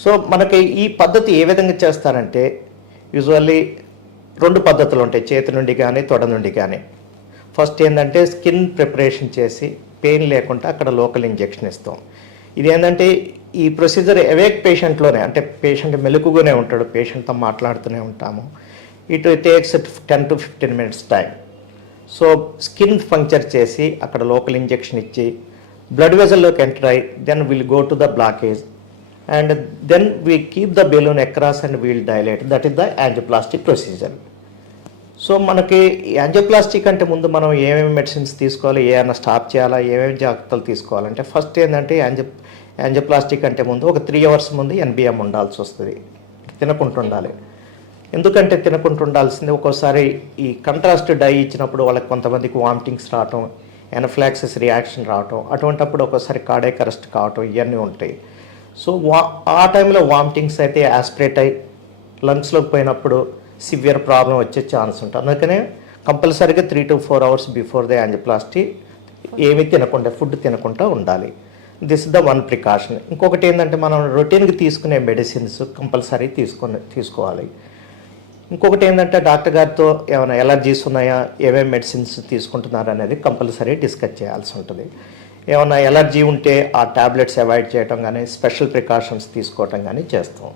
So మనకి ఈ పద్ధతి ఏ విధంగా చేస్తారంటే యూజువల్లీ 2 పద్ధతులు ఉంటాయి, చేతి నుండి కానీ తొడ నుండి కానీ. ఫస్ట్ ఏంటంటే స్కిన్ ప్రిపరేషన్ చేసి పెయిన్ లేకుండా అక్కడ లోకల్ ఇంజెక్షన్ ఇస్తాం. ఇది ఏంటంటే ఈ ప్రొసీజర్ అవేక్ పేషెంట్లోనే, అంటే పేషెంట్ మెలకుగానే ఉంటాడు, పేషెంట్తో మాట్లాడుతూనే ఉంటాము. It takes 10 to 15 minutes time. So skin puncture చేసి అక్కడ లోకల్ ఇంజెక్షన్ ఇచ్చి బ్లడ్ వెజల్లోకి ఎంటర్ అయ్యి then will go to the blockage and then we keep the balloon across and we'll dilate. That is the angioplastic procedure. So మనకి angioplastic అంటే ముందు మనం ఏమేమి మెడిసిన్స్ తీసుకోవాలి, ఏమైనా స్టాప్ చేయాలా, ఏమేమి జాగ్రత్తలు తీసుకోవాలంటే ఫస్ట్ ఏంటంటే యాంజియోప్లాస్టిక్ అంటే ముందు ఒక 3 hours ముందు NBM ఉండాల్సి వస్తుంది. తినకుంటుండాలి. ఎందుకంటే తినకుంటుండాల్సింది, ఒక్కోసారి ఈ కంట్రాస్ట్ డై ఇచ్చినప్పుడు వాళ్ళకి కొంతమందికి వామిటింగ్స్ రావటం, ఎనఫ్లాక్సిస్ రియాక్షన్ రావటం, అటువంటప్పుడు ఒక్కోసారి కార్డియాక్ అరెస్ట్ కావటం ఇవన్నీ ఉంటాయి. సో ఆ టైంలో వామిటింగ్స్ అయితే యాస్పిరేట్ అయ్యి లంగ్స్లోకి పోయినప్పుడు సివియర్ ప్రాబ్లం వచ్చే ఛాన్స్ ఉంటుంది. అందుకనే కంపల్సరీగా 3 to 4 hours before the angioplasty ఏమీ తినకుండా, ఫుడ్ తినకుండా ఉండాలి. This is the one precaution. ఇంకొకటి ఏంటంటే మనం రొటీన్కి తీసుకునే మెడిసిన్స్ కంపల్సరీ తీసుకోవాలి. ఇంకొకటి ఏంటంటే డాక్టర్ గారితో ఏమైనా ఎలర్జీస్ ఉన్నాయా, ఏమేమి మెడిసిన్స్ తీసుకుంటున్నారు అనేది కంపల్సరీ డిస్కస్ చేయాల్సి ఉంటుంది. ఏమైనా ఎలర్జీ ఉంటే ఆ ట్యాబ్లెట్స్ అవాయిడ్ చేయడం కానీ, స్పెషల్ ప్రికాషన్స్ తీసుకోవటం కానీ చేస్తాం.